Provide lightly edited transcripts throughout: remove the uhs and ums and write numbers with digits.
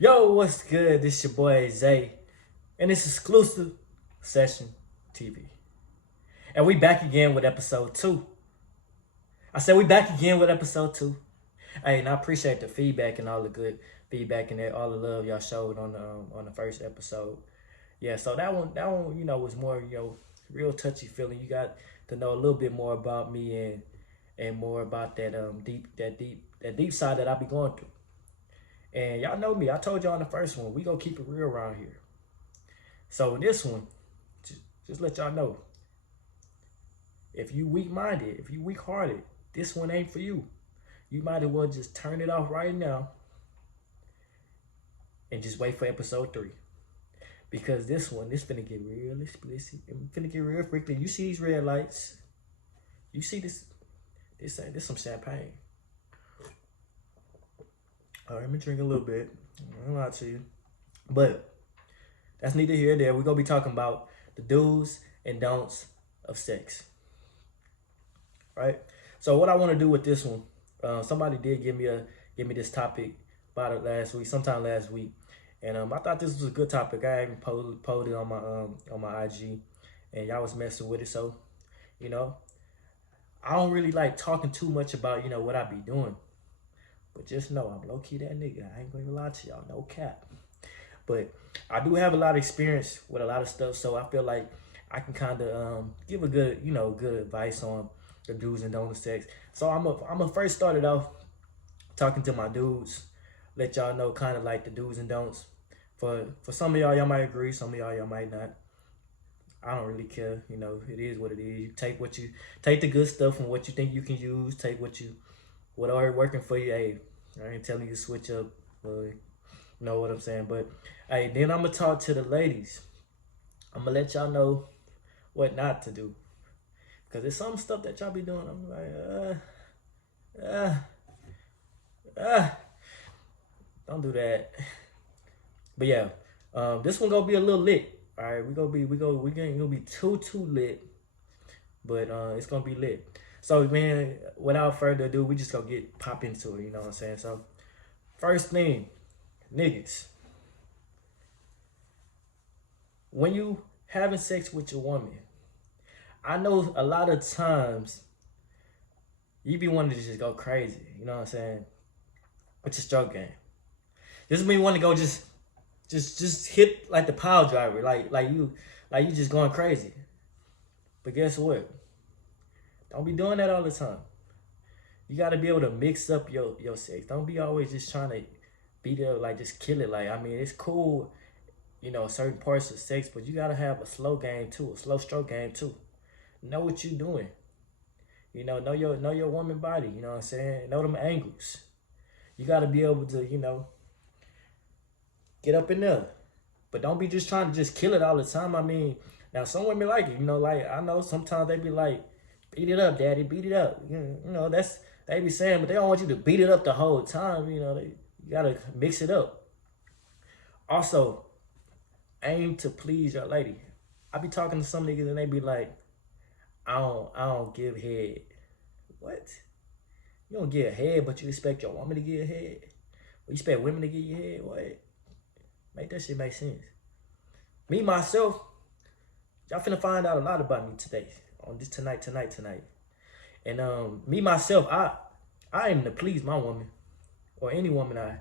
Yo, what's good? This your boy Zay, and it's exclusive session TV. And we back again with episode 2. I said we back again with episode 2. Hey, and I appreciate the feedback and all the good feedback and all the love y'all showed on the first episode. Yeah, so that one, was more, real touchy feeling. You got to know a little bit more about me and more about that deep side that I be going through. And y'all know me. I told y'all in the first one, we gonna keep it real around here. So in this one, just let y'all know, if you weak-minded, if you weak-hearted, this one ain't for you. You might as well just turn it off right now and just wait for episode 3. Because this finna get real explicit. It's finna get real freaky. You see these red lights? You see this some champagne. All right, let me drink a little bit. I don't lie to you. But that's neither here nor there. We're going to be talking about the do's and don'ts of sex. Right? So what I want to do with this one, somebody did give me this topic about it sometime last week. And I thought this was a good topic. I even posted it on my IG, and y'all was messing with it. So, I don't really like talking too much about, what I be doing. But just know I'm low-key that nigga. I ain't gonna lie to y'all, no cap. But I do have a lot of experience with a lot of stuff, so I feel like I can kind of give a good, good advice on the do's and don'ts of sex. So I'm gonna first start it off talking to my dudes, let y'all know kind of like the do's and don'ts. For some of y'all might agree, some of y'all might not. I don't really care, it is what it is. You take the good stuff from what you think you can use, take what already working for you. Hey, I ain't telling you to switch up, you know what I'm saying? But hey, then I'm gonna talk to the ladies. I'm gonna let y'all know what not to do, because there's some stuff that y'all be doing. I'm like, don't do that. But yeah, this one gonna be a little lit. All right, we gonna be too lit, but it's gonna be lit. So man, without further ado, we just gonna pop into it. You know what I'm saying? So first thing, niggas, when you having sex with your woman, I know a lot of times you be wanting to just go crazy. You know what I'm saying? With your stroke game, this mean want to go just hit like the pile driver, like you just going crazy. But guess what? Don't be doing that all the time. You got to be able to mix up your sex. Don't be always just trying to beat it up, like just kill it. Like, I mean, it's cool, certain parts of sex, but you got to have a slow game too, a slow stroke game too. Know what you doing. Know your woman body, you know what I'm saying? Know them angles. You got to be able to, get up in there. But don't be just trying to just kill it all the time. I mean, now some women like it, like I know sometimes they be like, beat it up, daddy, beat it up. That's they be saying, but they don't want you to beat it up the whole time. You gotta mix it up. Also, aim to please your lady. I be talking to some niggas and they be like, I don't give head. What? You don't give head, but you expect your woman to give head? Or you expect women to give you head? What? Make that shit make sense. Me, myself, y'all finna find out a lot about me today. On this tonight. And me, myself, I aim to please my woman. Or any woman I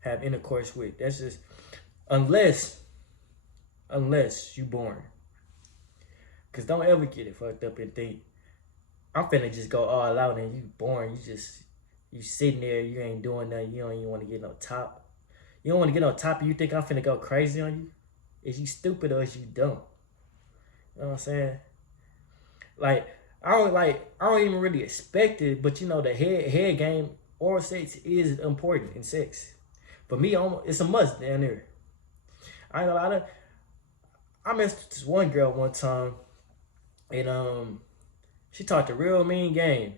have intercourse with. That's just, unless you born. Because don't ever get it fucked up and think, I'm finna just go all out and you born. You sitting there, you ain't doing nothing. You don't even want to get no top. You don't want to get on top and you think I'm finna go crazy on you? Is you stupid or is you dumb? You know what I'm saying? Like, I don't even really expect it, but the head game, oral sex is important in sex. For me, it's a must down there. I ain't gonna lie, I messed with this one girl one time, and she talked a real mean game,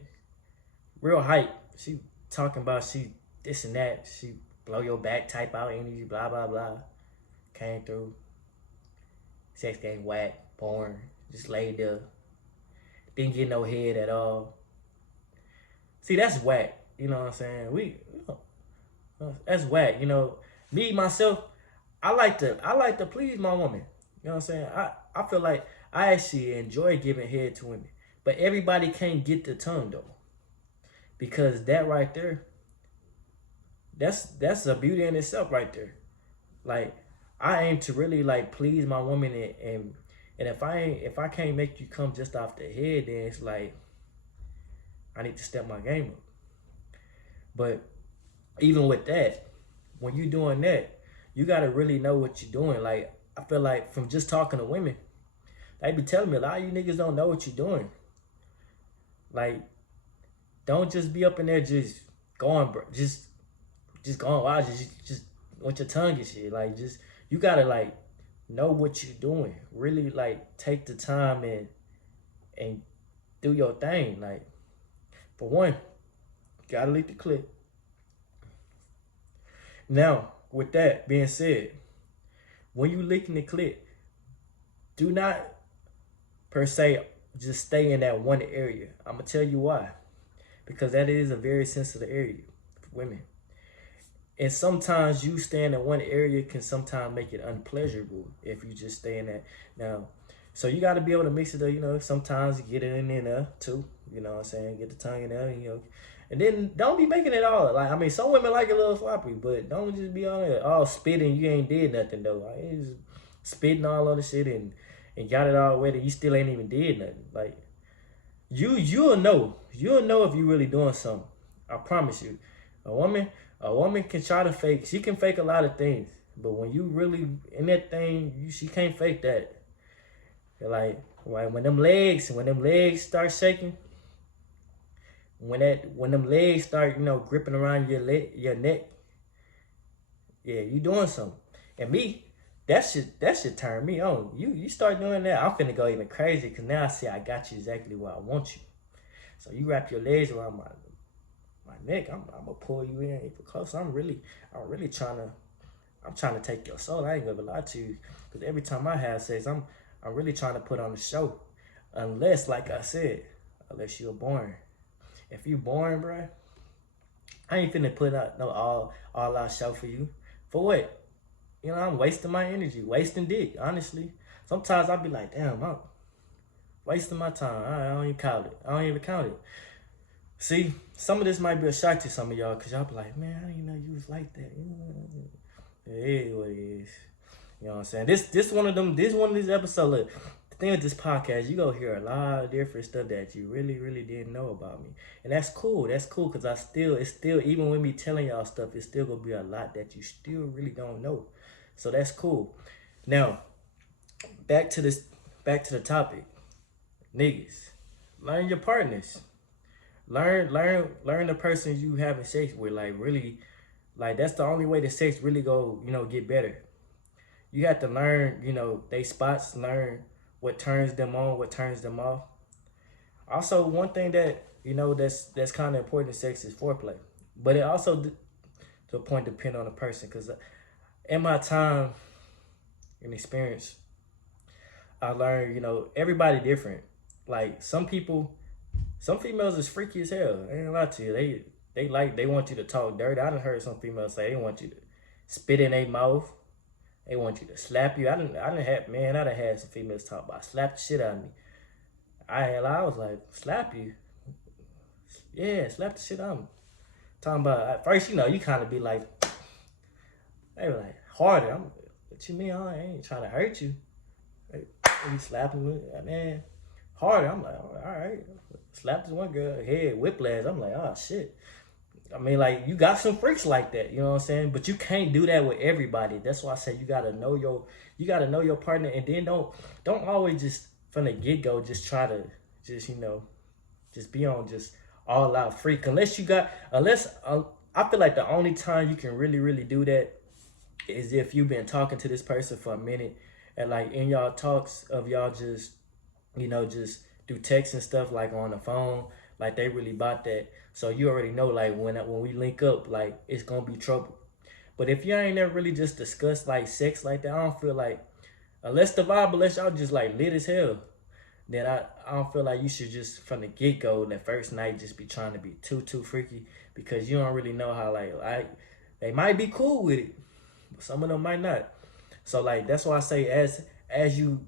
real hype. She talking about she this and that, she blow your back, type out energy, blah blah blah. Came through. Sex game whack, boring, just laid there. Didn't get no head at all. See, that's whack. You know what I'm saying? That's whack. Me myself, I like to please my woman. You know what I'm saying? I feel like I actually enjoy giving head to women. But everybody can't get the tongue though. Because that right there, that's a beauty in itself right there. Like I aim to really like please my woman and if I can't make you come just off the head, then it's like I need to step my game up. But even with that, when you doing that, you gotta really know what you're doing. Like I feel like from just talking to women, they be telling me a lot of you niggas don't know what you're doing. Like don't just be up in there just going, bro. Just going wild, just with your tongue and shit. Like just you gotta like know what you're doing. Really like take the time and do your thing. Like for one, gotta leak the clip. Now, with that being said, when you licking the clip, do not per se just stay in that one area. I'm gonna tell you why. Because that is a very sensitive area for women. And sometimes you staying in one area can sometimes make it unpleasurable if you just stay in that. Now, so you got to be able to mix it up, you know, sometimes get it in there too, you know what I'm saying, get the tongue in there, you know. And then don't be making it all, like, I mean, some women like it a little sloppy, but don't just be on it all spitting, you ain't did nothing though. Like, it's spitting all on the shit and got it all wet and you still ain't even did nothing. Like, you'll know if you really doing something. I promise you. A woman a woman can try to fake. She can fake a lot of things, but when you really in that thing, she can't fake that. Like when them legs start shaking, when them legs start gripping around your neck, yeah, you doing something. And me, that should turn me on. You start doing that, I'm finna go even crazy because now I see I got you exactly where I want you. So you wrap your legs around my neck. I'm gonna pull you in even closer. I'm really trying to take your soul. I ain't gonna lie to you, because every time I have sex, I'm really trying to put on a show. Unless, like I said, unless you're boring. If you boring, bruh, I ain't finna put out no all out show for you. For what? I'm wasting my energy, wasting dick. Honestly, sometimes I be like, damn, I'm wasting my time. I don't even count it. I don't even count it. See, some of this might be a shock to some of y'all, because y'all be like, man, I didn't know you was like that. It is what it is. You know what I'm saying? This one of these episodes. Look, the thing with this podcast, you gonna hear a lot of different stuff that you really, really didn't know about me. And that's cool. That's cool, because it's still, even with me telling y'all stuff, it's still gonna be a lot that you still really don't know. So that's cool. Now, back to the topic. Niggas, learn your partners. Learn the person you having sex with. Like, really, like, that's the only way the sex really go, get better. You have to learn, they spots, learn what turns them on, what turns them off. Also, one thing that, that's kind of important in sex is foreplay. But it also, to a point, depend on the person. Because in my time and experience, I learned, everybody different. Like, some females is freaky as hell. I ain't gonna lie to you. They want you to talk dirty. I done heard some females say they want you to spit in their mouth. They want you to slap you. I done had some females talk about slap the shit out of me. I was like, slap you? Yeah, slap the shit out of me. Talking about, at first, you kind of be like, they were like, harder. What you mean? I ain't trying to hurt you. You slapping me, man, harder. I'm like, all right. Slap this one girl head, whiplash. I'm like, oh shit. I mean, like, you got some freaks like that, you know what I'm saying? But you can't do that with everybody. That's why I say you gotta know your partner, and then don't always just from the get go just try to just be on just all out freak. I feel like the only time you can really do that is if you've been talking to this person for a minute, and like in y'all talks of y'all just just do text and stuff, like on the phone, like they really bought that. So you already know, like, when we link up, like, it's gonna be trouble. But if you ain't never really just discussed like sex like that, I don't feel like, unless y'all just like lit as hell, then I don't feel like you should just from the get go that first night just be trying to be too freaky, because you don't really know how, like they might be cool with it, but some of them might not. So like that's why I say as as you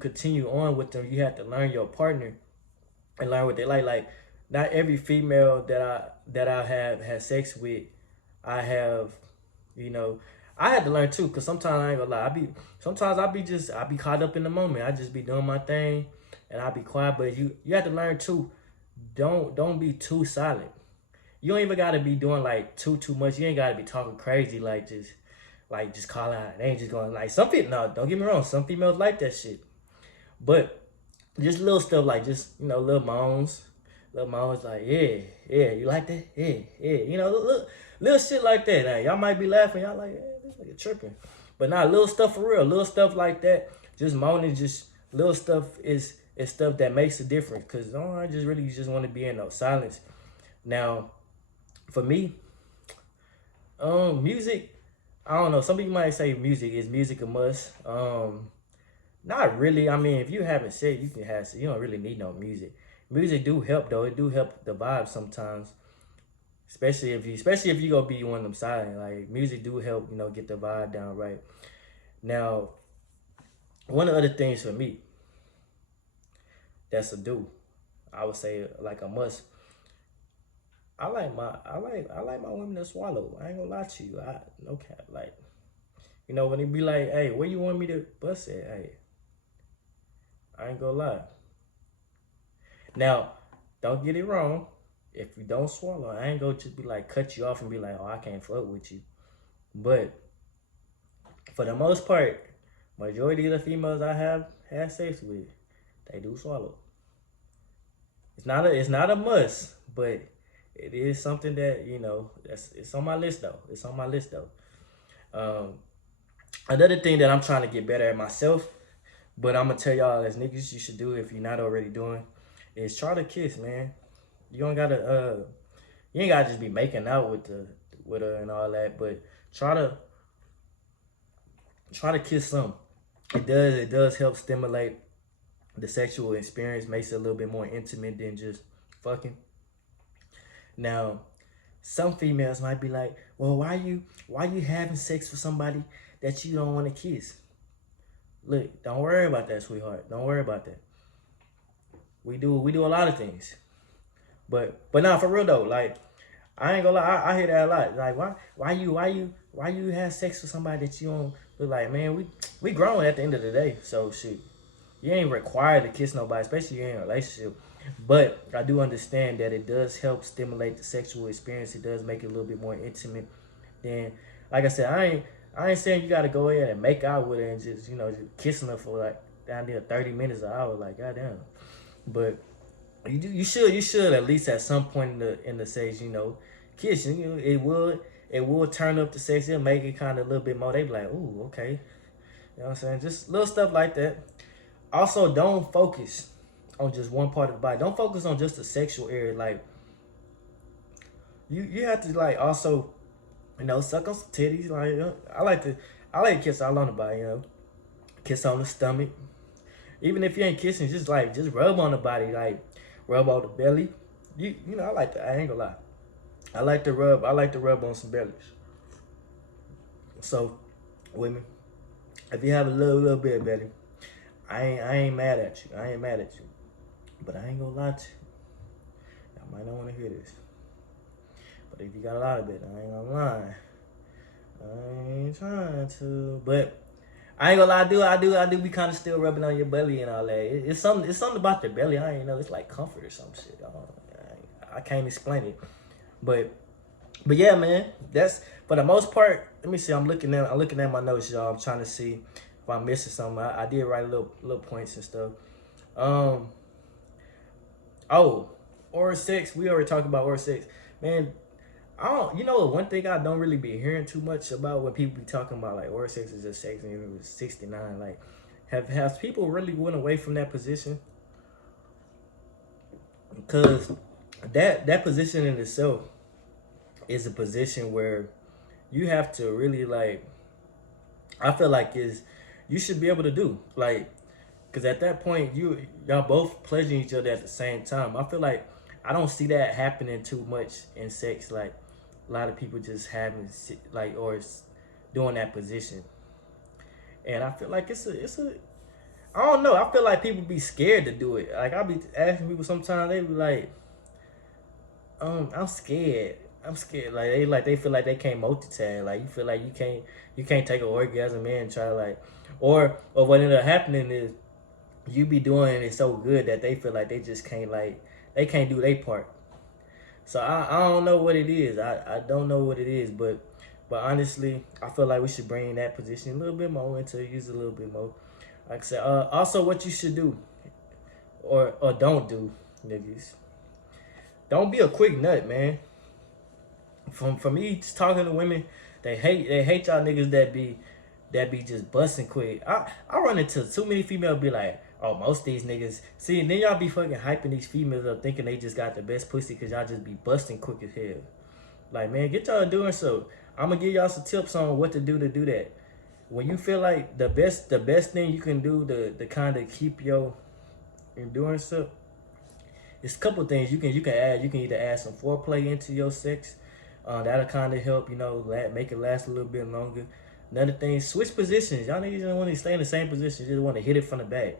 continue on with them, you have to learn your partner and learn what they like. Like not every female that I have had sex with, I have, you know, I had to learn too. Cause sometimes I ain't gonna lie, sometimes I be caught up in the moment. I just be doing my thing, and I be quiet. But you have to learn too. Don't be too silent. You don't even gotta be doing like too much. You ain't gotta be talking crazy like just call out. They ain't just going like some people. No, don't get me wrong. Some females like that shit, but just little stuff like just little moans like yeah. You like that? Yeah. Little shit like that. Now, y'all might be laughing. Y'all like this nigga tripping, but not little stuff for real. Little stuff like that. Just moaning. Just little stuff is stuff that makes a difference. Cause I just really just want to be in no silence. Now, for me, music. I don't know. Some people might say music a must. Not really. I mean, if you haven't said you can have, you don't really need no music. Music do help though. It do help the vibe sometimes. Especially if you gonna be one of them silent. Like music do help, get the vibe down right. Now, one of the other things for me that's a do. I would say like a must. I like my women to swallow. I ain't gonna lie to you. No cap. Like, when they be like, hey, where you want me to bust it? Hey, I ain't gonna lie. Now, don't get it wrong. If you don't swallow, I ain't gonna just be like cut you off and be like, oh, I can't fuck with you. But for the most part, majority of the females I have had sex with, they do swallow. It's not a must, but it is something that it's on my list though. It's on my list though. Another thing that I'm trying to get better at myself, but I'm gonna tell y'all as niggas you should do if you're not already doing, is try to kiss, man. You don't gotta you ain't gotta just be making out with her and all that, but try to kiss some. It does help stimulate the sexual experience, makes it a little bit more intimate than just fucking. Now, some females might be like, well, why you having sex with somebody that you don't want to kiss? Look, don't worry about that, sweetheart. Don't worry about that. We do a lot of things. But now for real though, like I ain't gonna lie, I hear that a lot. Like why you have sex with somebody that you don't look like, man, we grown at the end of the day. So shit. You ain't required to kiss nobody, especially if you're in a relationship. But I do understand that it does help stimulate the sexual experience. It does make it a little bit more intimate. And like I said, I ain't saying you gotta go ahead and make out with her and just just kissing her for like down there 30 minutes an hour, like goddamn. But you should at least at some point in the sex, kiss. It would turn up the sex. It'll make it kind of a little bit more. They be like, ooh, okay. You know what I'm saying? Just little stuff like that. Also, don't focus on just one part of the body. Don't focus on just the sexual area. Like you have to like also, suck on some titties. Like I like to kiss all on the body. Kiss on the stomach. Even if you ain't kissing, just rub on the body. Like rub on the belly. I like to. I ain't gonna lie. I like to rub on some bellies. So, women, if you have a little bit of belly, I ain't mad at you. I ain't mad at you. But I ain't gonna lie to you. Y'all might not want to hear this. But if you got a lot of it, I ain't gonna lie. I ain't trying to. But I ain't gonna lie, I do be kind of still rubbing on your belly and all that. It's something about the belly. I ain't know. It's like comfort or some shit. I can't explain it. But yeah, man. That's for the most part. Let me see. I'm looking at my notes, y'all. I'm trying to see if I'm missing something. I did write little points and stuff. Oral sex. We already talked about oral sex, man. I don't. One thing I don't really be hearing too much about when people be talking about like oral sex is just sex and it was 69. Like, have people really went away from that position? Because that position in itself is a position where you have to really like. I feel like you should be able to do like. Because at that point, y'all both pleasuring each other at the same time. I feel like I don't see that happening too much in sex. Like a lot of people just having like or doing that position. And I feel like it's a I don't know. I feel like people be scared to do it. Like I be asking people sometimes, they be like, I'm scared. I'm scared. Like they feel like they can't multitask. Like you feel like you can't take an orgasm in and try to like, or what ended up happening is you be doing it so good that they feel like they just can't like they can't do their part. So I don't know what it is. I don't know what it is, but honestly, I feel like we should bring that position a little bit more into use a little bit more. Like I said, also what you should do or don't do, niggas. Don't be a quick nut, man. From me just talking to women, they hate y'all niggas that be just busting quick. I run into too many females be like, oh, most of these niggas. See, and then y'all be fucking hyping these females up thinking they just got the best pussy because y'all just be busting quick as hell. Like, man, get y'all doing so. I'm gonna give y'all some tips on what to do that. When you feel like the best thing you can do to kind of keep your endurance up, it's a couple things you can add. You can either add some foreplay into your sex. That'll kind of help, make it last a little bit longer. Another thing, switch positions. Y'all niggas don't want to stay in the same position. You just want to hit it from the back.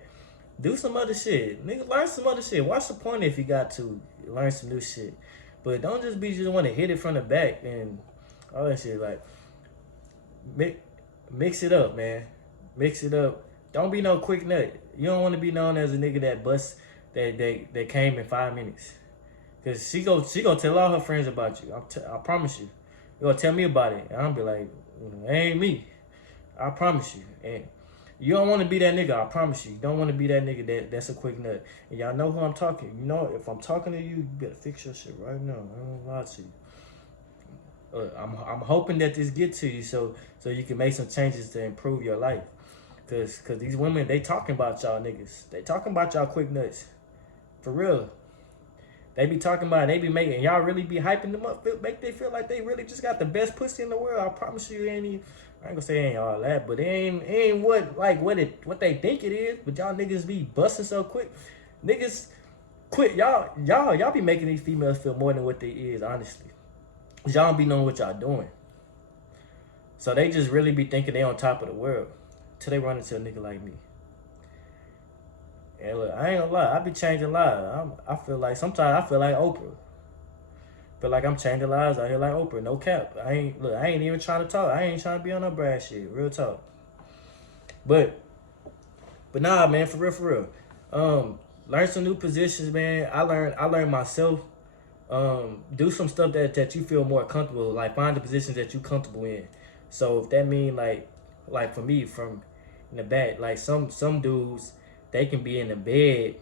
Do some other shit. Nigga, learn some other shit. Watch the porn if you got to. Learn some new shit. But don't just want to hit it from the back and all that shit. Like, mix it up, man. Mix it up. Don't be no quick nut. You don't want to be known as a nigga that busts that came in 5 minutes. Cause she go tell all her friends about you. I promise you. You gonna tell me about it, and I'll be like, it ain't me. I promise you. And you don't want to be that nigga. I promise you. You don't want to be that nigga that's a quick nut. And y'all know who I'm talking. You know, if I'm talking to you, you better fix your shit right now. I don't lie to you. I'm hoping that this get to you so you can make some changes to improve your life. Cause these women, they talking about y'all niggas. They talking about y'all quick nuts. For real. They be talking about it, they be making, y'all really be hyping them up, make they feel like they really just got the best pussy in the world. I promise you, it ain't even, I ain't gonna say it ain't all that, but it ain't what they think it is. But y'all niggas be busting so quick. Niggas quit, y'all be making these females feel more than what they is, honestly. Cause y'all don't be knowing what y'all doing. So they just really be thinking they on top of the world. Till they run into a nigga like me. And look, I ain't gonna lie, I be changing lives. I feel like sometimes I feel like Oprah. Feel like I'm changing lives out here like Oprah. No cap. I ain't even trying to talk. I ain't trying to be on no brag shit. Real talk. But nah, man, for real. Learn some new positions, man. I learned myself. Do some stuff that you feel more comfortable. Like find the positions that you comfortable in. So if that mean like for me from in the back, like some dudes, they can be in the bed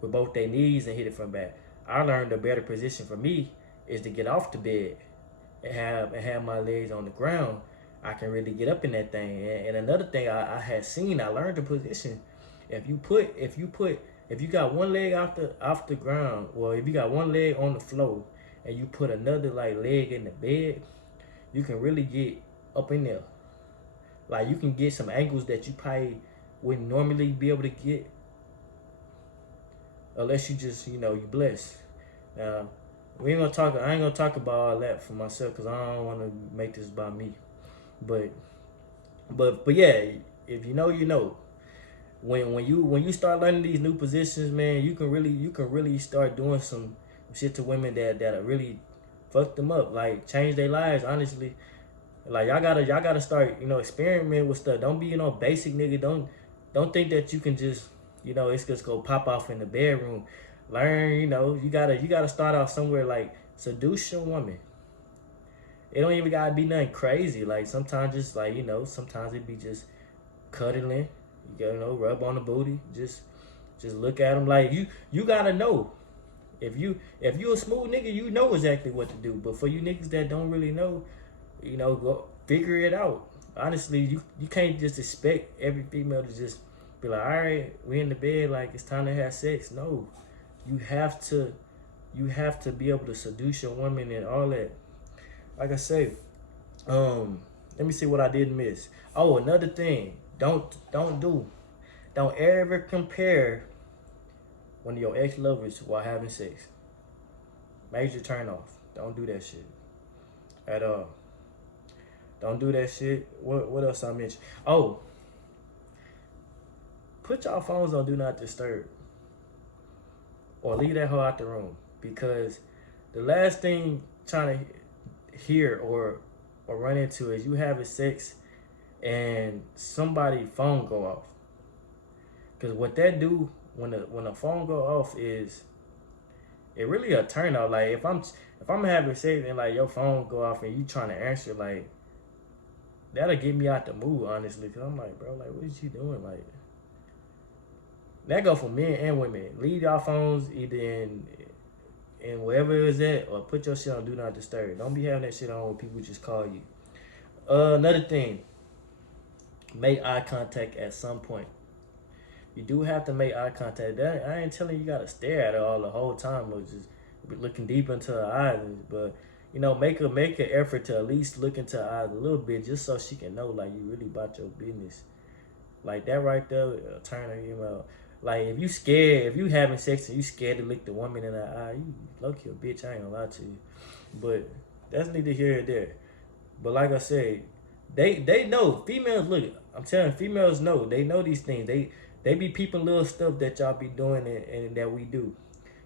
with both their knees and hit it from back. I learned a better position for me is to get off the bed and have my legs on the ground. I can really get up in that thing. And another thing I learned the position. If you got one leg off the ground, or if you got one leg on the floor and you put another like leg in the bed, you can really get up in there. Like you can get some angles that you probably wouldn't normally be able to get unless you just, you blessed. Now, I ain't gonna talk about all that for myself because I don't want to make this about me. But yeah, if you know, you know. When you start learning these new positions, man, you can really start doing some shit to women that really fuck them up, like change their lives, honestly. Like y'all gotta start, experiment with stuff. Don't be, basic nigga. Don't think that you can just, it's just go pop off in the bedroom. Learn, you gotta start off somewhere like seduce your woman. It don't even gotta be nothing crazy. Like sometimes just like, sometimes it be just cuddling. You gotta rub on the booty. Just look at them like you gotta know. If you a smooth nigga, you know exactly what to do. But for you niggas that don't really know, go figure it out. Honestly, you can't just expect every female to just be like, all right, we in the bed, like it's time to have sex. No, you have to be able to seduce your woman and all that. Like I say, let me see what I didn't miss. Oh, another thing, don't ever compare one of your ex-lovers while having sex. Major turn off. Don't do that shit at all. Don't do that shit. What else I mentioned? Oh, put y'all phones on do not disturb, or leave that hoe out the room, because the last thing trying to hear or run into is you having sex and somebody phone go off. Because what that do when a phone go off is it really a turn off. Like if I'm having sex and like your phone go off and you trying to answer, like that'll get me out the mood, honestly. Cause I'm like, bro, like what is you doing? Like that go for men and women. Leave y'all phones either in wherever it was at, or put your shit on do not disturb. Don't be having that shit on when people just call you. Another thing, make eye contact at some point. You do have to make eye contact. That, I ain't telling you gotta stare at her all the whole time or just looking deep into her eyes, but you know, make an effort to at least look into her eyes a little bit, just so she can know like you really about your business. Like that right there, turn her, you know. Like if you having sex and you scared to look the woman in her eye, you low-key a bitch. I ain't gonna lie to you, but that's neither here or there. But like I said, they know. Females look. I'm telling you, females know. They know these things. They be peeping little stuff that y'all be doing and that we do.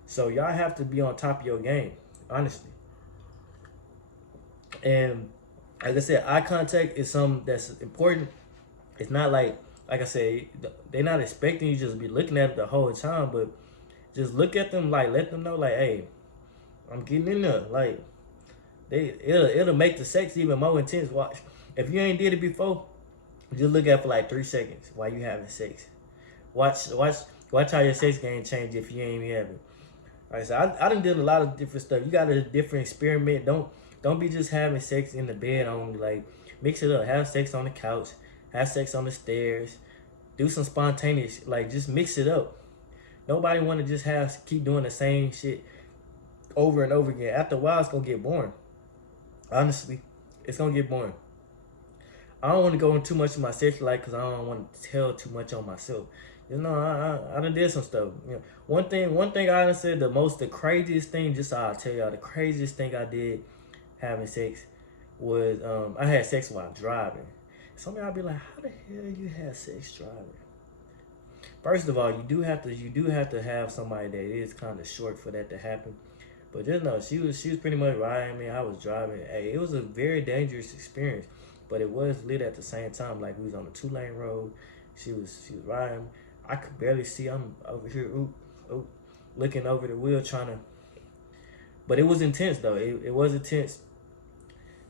So y'all have to be on top of your game, honestly. And like I said, eye contact is something that's important. It's not like I said, they're not expecting you just be looking at it the whole time, but just look at them, like let them know, like, hey, I'm getting in there. Like it'll make the sex even more intense. Watch, if you ain't did it before, just look at it for like 3 seconds while you having sex. Watch how your sex game change if you ain't even having. Like I said, I done did a lot of different stuff. You got a different experiment. Don't be just having sex in the bed only. Like mix it up. Have sex on the couch. Have sex on the stairs. Do some spontaneous. Like just mix it up. Nobody want to just keep doing the same shit over and over again. After a while, it's gonna get boring. Honestly, it's gonna get boring. I don't want to go into too much of my sexual life because I don't want to tell too much on myself. You know, I done did some stuff. You know, one thing I done said, the craziest thing, just so I'll tell y'all, the craziest thing I did having sex was I had sex while driving. Some of y'all be like, how the hell you have sex driving? First of all, you do have to have somebody that is kind of short for that to happen. But just know she was pretty much riding me. I was driving. Hey, it was a very dangerous experience, but it was lit at the same time. Like we was on a 2-lane road. She was riding. I could barely see. I'm over here, looking over the wheel trying to. But it was intense though. It was intense.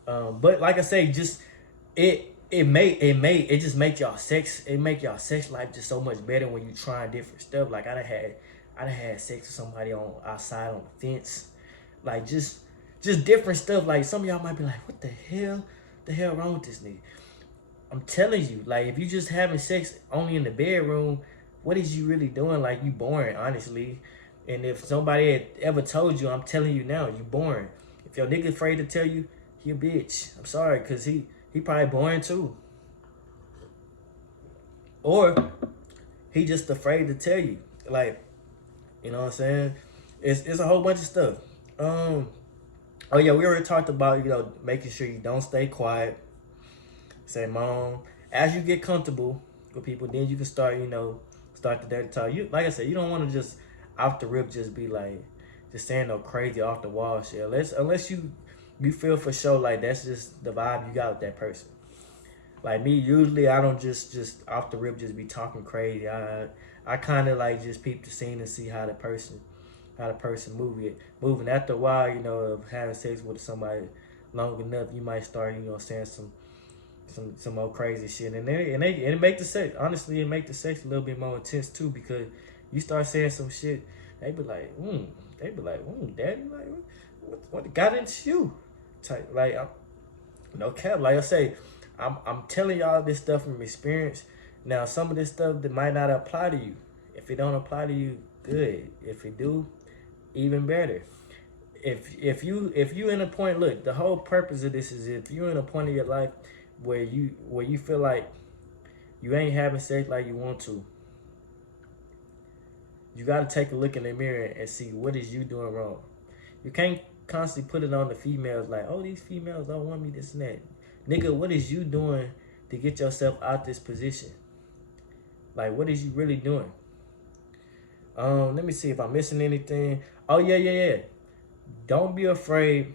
But like I say, just it just make y'all sex. It make y'all sex life just so much better when you try different stuff. Like I done had sex with somebody outside on the fence, like just different stuff. Like some of y'all might be like, what the hell wrong with this nigga? I'm telling you, like if you just having sex only in the bedroom, what is you really doing? Like you boring, honestly. And if somebody had ever told you, I'm telling you now, you boring. If your nigga afraid to tell you, he a bitch. I'm sorry, cause he probably boring too. Or he just afraid to tell you. Like, you know what I'm saying? It's a whole bunch of stuff. Oh yeah, we already talked about, you know, making sure you don't stay quiet. Say mom. As you get comfortable with people, then you can start the dirty talk. You, like I said, you don't want to just off the rip just be like just saying no crazy off the wall shit. Unless you feel for sure like that's just the vibe you got with that person. Like me, usually I don't just off the rip just be talking crazy. I kind of like just peep the scene and see how the person moving. After a while, you know, of having sex with somebody long enough, you might start, you know, saying some more crazy shit, and it make the sex, honestly, it make the sex a little bit more intense too, because you start saying some shit, they be like, daddy, like what got into you? Type, like, no cap, like I say, I'm telling y'all this stuff from experience. Now, some of this stuff that might not apply to you. If it don't apply to you, good. If it do, even better. If you in a point, look, the whole purpose of this is if you're in a point of your life where you feel like you ain't having sex like you want to, you got to take a look in the mirror and see what is you doing wrong. You can't constantly put it on the females like, oh, these females don't want me, this and that. Nigga, what is you doing to get yourself out this position? Like, what is you really doing? Let me see if I'm missing anything. Oh yeah. Don't be afraid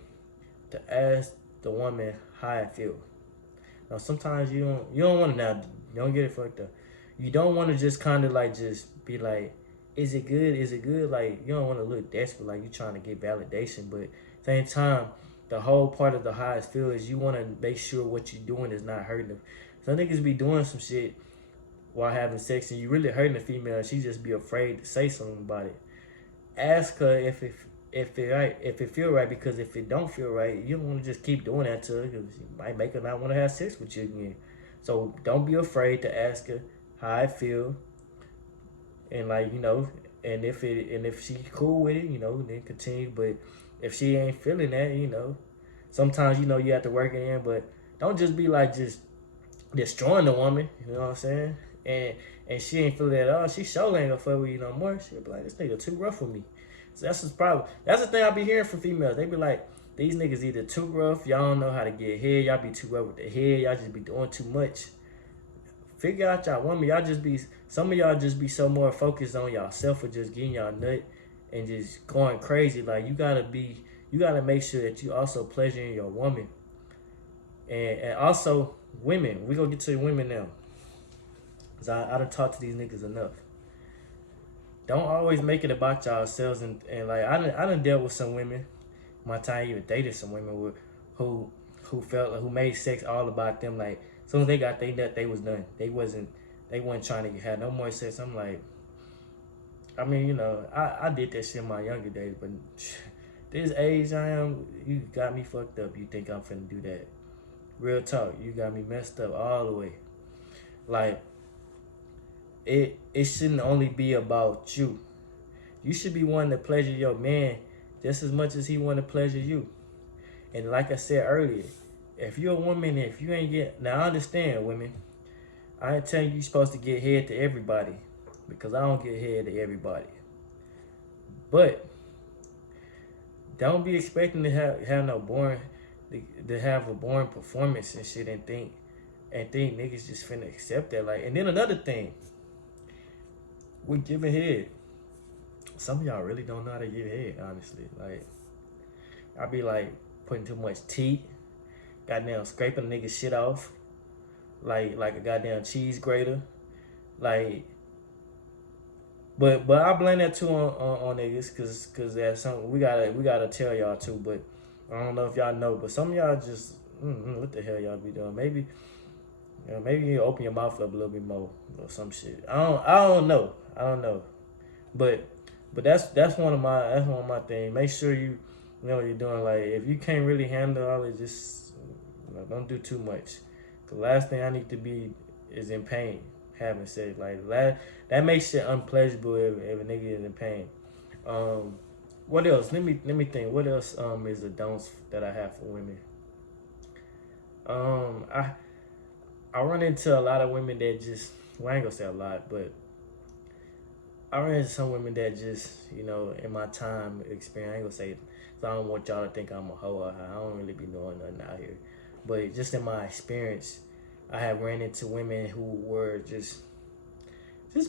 to ask the woman how it feel. Now sometimes you don't want to now. Don't get it fucked up. You don't want to just kind of like just be like, is it good? Is it good? Like you don't want to look desperate, like you trying to get validation. But at the same time, the whole part of the how it feel is you want to make sure what you're doing is not hurting them. Some niggas be doing some shit while having sex and you really hurting the female and she just be afraid to say something about it. Ask her if it right, if it feel right, because if it don't feel right, you don't want to just keep doing that to her because you might make her not want to have sex with you again. So don't be afraid to ask her how I feel, and like and if she cool with it, then continue. But if she ain't feeling that, sometimes you have to work it in. But don't just be like just destroying the woman. You know what I'm saying? And she ain't feeling it at all. She sure ain't gonna fuck with you no more. She'll be like, this nigga too rough for me. So that's the problem. That's the thing I be hearing from females. They be like, these niggas either too rough, y'all don't know how to get head, y'all be too rough with the head, y'all just be doing too much. Figure out y'all woman. Some of y'all just be so more focused on y'allself or just getting y'all nut and just going crazy. Like you gotta make sure that you also pleasuring your woman. And also women. We gonna get to the women now. Cause I done talked to these niggas enough. Don't always make it about yourselves and like I done dealt with some women. My time even dated some women who felt like, who made sex all about them. Like as soon as they got they nut, they was done. They wasn't trying to have no more sex. I'm like, I mean, I did that shit in my younger days, but this age I am, you got me fucked up. You think I'm finna do that? Real talk, you got me messed up all the way. Like it shouldn't only be about you. You should be wanting to pleasure your man just as much as he want to pleasure you. And like I said earlier, if you're a woman, if you ain't now I understand women. I ain't telling you supposed to get head to everybody because I don't get head to everybody. But don't be expecting to have no to have a boring performance and shit and think niggas just finna accept that. Like, and then another thing, with giving head, some of y'all really don't know how to give head, honestly. Like, I be like putting too much teeth, goddamn scraping a nigga shit off, like a goddamn cheese grater, like. But I blame that too on niggas, cause that's something we gotta tell y'all too. But I don't know if y'all know, but some of y'all just what the hell y'all be doing? Maybe maybe you open your mouth up a little bit more or some shit. I don't know. But that's one of my things. Make sure you know what you're doing. Like if you can't really handle all it, just don't do too much. The last thing I need to be is in pain having sex. Like that makes it unpleasurable if a nigga is in pain. What else? Let me think. What else is a don'ts that I have for women? I run into a lot of women that just, well, I ain't gonna say a lot, but I run into some women that just, in my time experience, I ain't gonna say, so I don't want y'all to think I'm a hoe. I don't really be doing nothing out here. But just in my experience, I have ran into women who were just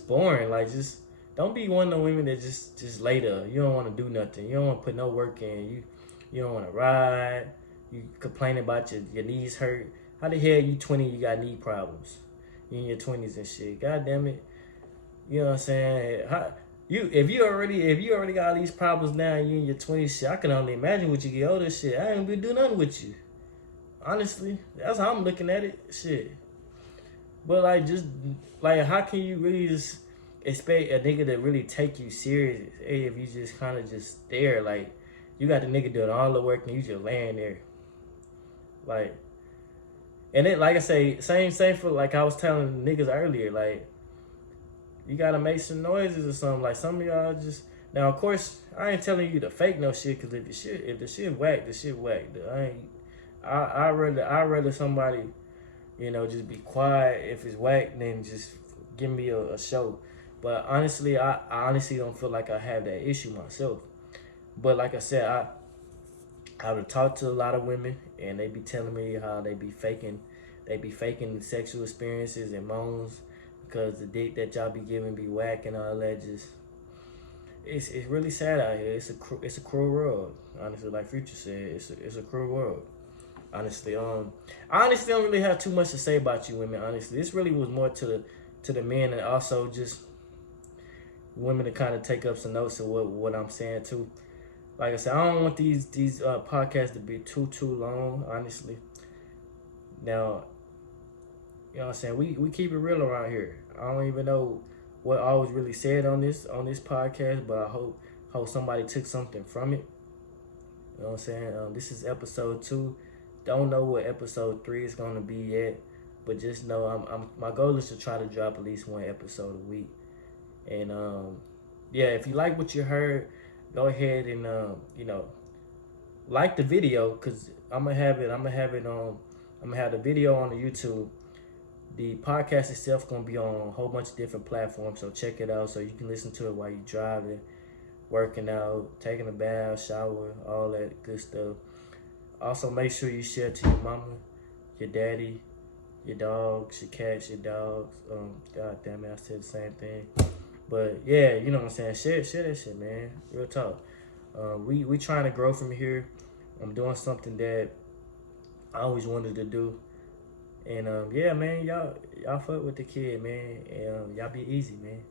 boring. Like, just don't be one of the women that just lay there. You don't want to do nothing. You don't want to put no work in. You don't want to ride. You complaining about your knees hurt. How the hell you 20? You got knee problems. You in your 20s and shit. God damn it. You know what I'm saying? If you already got all these problems now, and you in your 20s, shit, I can only imagine what you get older. Shit, I ain't gonna do nothing with you. Honestly, that's how I'm looking at it. Shit. But like, just like, how can you really just expect a nigga to really take you serious if you just kind of just there? Like, you got the nigga doing all the work and you just laying there. Like, and then, like I say, same for, like I was telling niggas earlier, like, you gotta make some noises or something. Like, some of y'all just, now of course, I ain't telling you to fake no shit, cause if the shit whack, the shit whack. I'd rather somebody, just be quiet if it's whack than just give me a show. But honestly, I honestly don't feel like I have that issue myself. But like I said, I would talk to a lot of women, and they be telling me how they be faking sexual experiences and moans because the dick that y'all be giving be whack and all that. Just it's really sad out here. It's a cruel world. Honestly, like Future said, it's a cruel world. Honestly, I honestly don't really have too much to say about you women. Honestly, this really was more to the men, and also just women to kind of take up some notes of what I'm saying too. Like I said, I don't want these podcasts to be too long. Honestly, now you know what I'm saying. We keep it real around here. I don't even know what I was really said on this podcast, but I hope somebody took something from it. You know what I'm saying? This is episode 2. Don't know what episode 3 is gonna be yet, but just know I'm my goal is to try to drop at least 1 episode a week. And yeah, if you like what you heard, go ahead and like the video, cause I'm gonna have the video on the YouTube. The podcast itself gonna be on a whole bunch of different platforms, so check it out so you can listen to it while you driving, working out, taking a bath, shower, all that good stuff. Also, make sure you share to your mama, your daddy, your dogs, your cats, your dogs. God damn it, I said the same thing. But yeah, you know what I'm saying. Share that shit, man. Real talk. We trying to grow from here. I'm doing something that I always wanted to do. And yeah, man, y'all fuck with the kid, man. And y'all be easy, man.